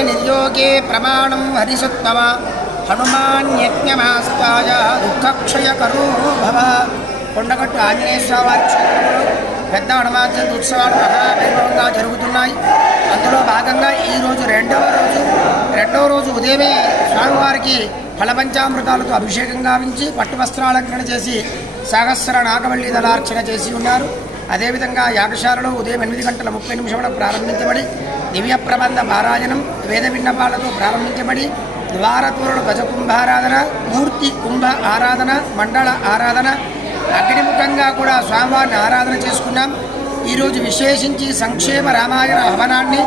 కార్య నిర్యోగే ప్రమాణం హరిసుత్తమ హనుమాన్యజ్ఞమాస్తాయ దుఃఖక్షయకరో భవ. కొండగట్టు ఆంజనేయ స్వామి క్షేత్రంలో పెద్ద హనుమాన్ జయంతి ఉత్సవాలు మహావైభవంగా జరుగుతున్నాయి. అందులో భాగంగా ఈరోజు రెండవ రోజు ఉదయమే స్వామివారికి ఫలపంచామృతాలతో అభిషేకం గావించి పట్టు వస్త్రాలంకరణ చేసి సహస్ర నాగవల్లి దళార్చన చేసి ఉన్నారు. అదేవిధంగా యాగశాలలో ఉదయం 8:30 ప్రారంభించబడి దివ్య ప్రబంధ పారాయణం వేద విన్నపాలతో ప్రారంభించబడి ద్వారతోరుడు గజకుంభారాధన, మూర్తి కుంభ ఆరాధన, మండల ఆరాధన, అగ్నిముఖంగా కూడా స్వామివారిని ఆరాధన చేసుకున్నాం. ఈరోజు విశేషించి సంక్షేమ రామాయణ హవనాన్ని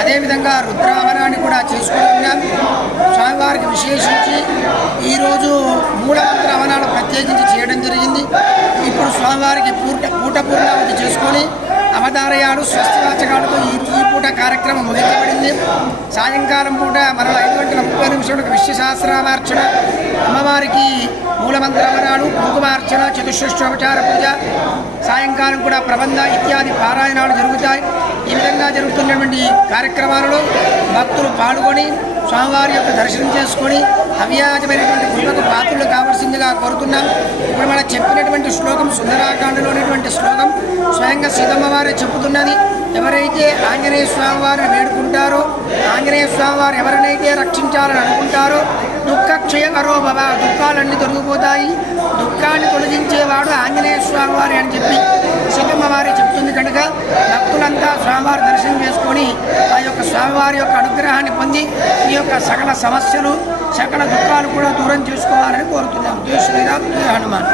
అదేవిధంగా రుద్రహవనాన్ని కూడా చేసుకుంటున్నాం. స్వామివారికి విశేషించి ఈరోజు మూలమంత్ర హవనాలు ప్రత్యేకించి చేయడం జరిగింది. ఇప్పుడు స్వామివారికి పూట పూర్ణావతి చేసుకొని అవతారయాలు స్వస్తివాచకాలతో ఈ పూట కార్యక్రమం ముగించబడింది. సాయంకాలం పూట మరో 5:30 విశ్వసహస్రనామార్చన, అమ్మవారికి మూలమంత్రవనాలు, కుంకుమార్చన, చతుషష్ఠోపచార పూజ, సాయంకాలం కూడా ప్రబంధ ఇత్యాది పారాయణాలు జరుగుతాయి. ఈ విధంగా జరుగుతున్నటువంటి కార్యక్రమాలలో భక్తులు పాల్గొని స్వామివారి యొక్క దర్శనం చేసుకొని అవ్యాజమైనటువంటి కృపకు పాత్రలు కావాల్సిందిగా కోరుతున్నాం. ఇప్పుడు మనం చెప్పినటువంటి శ్లోకం సుందరాకాండలో ఉన్నటువంటి శ్లోకం స్వయంగా సీతమ్మ వారే చెబుతున్నది. ఎవరైతే ఆంజనేయ స్వామి వారిని వేడుకుంటారో, ఆంజనేయ స్వామి వారు ఎవరినైతే రక్షించాలని అనుకుంటారో దుఃఖక్షయకరో భవ, దుఃఖాలన్నీ తొలగిపోతాయి, దుఃఖాన్ని తొలగించేవాడు ఆంజనేయ స్వామి వారి అని చెప్పి సీతమ్మ వారే చెప్తుంది. కనుక భక్తులంతా స్వామివారి దర్శనం చేసుకొని ఆ యొక్క స్వామివారి యొక్క అనుగ్రహాన్ని పొంది ఈ యొక్క సకల సమస్యలు సకల దుఃఖాలు కూడా దూరం చేసుకోవాలని కోరుతున్నాం. జై శ్రీరామ్, జై హనుమాన్.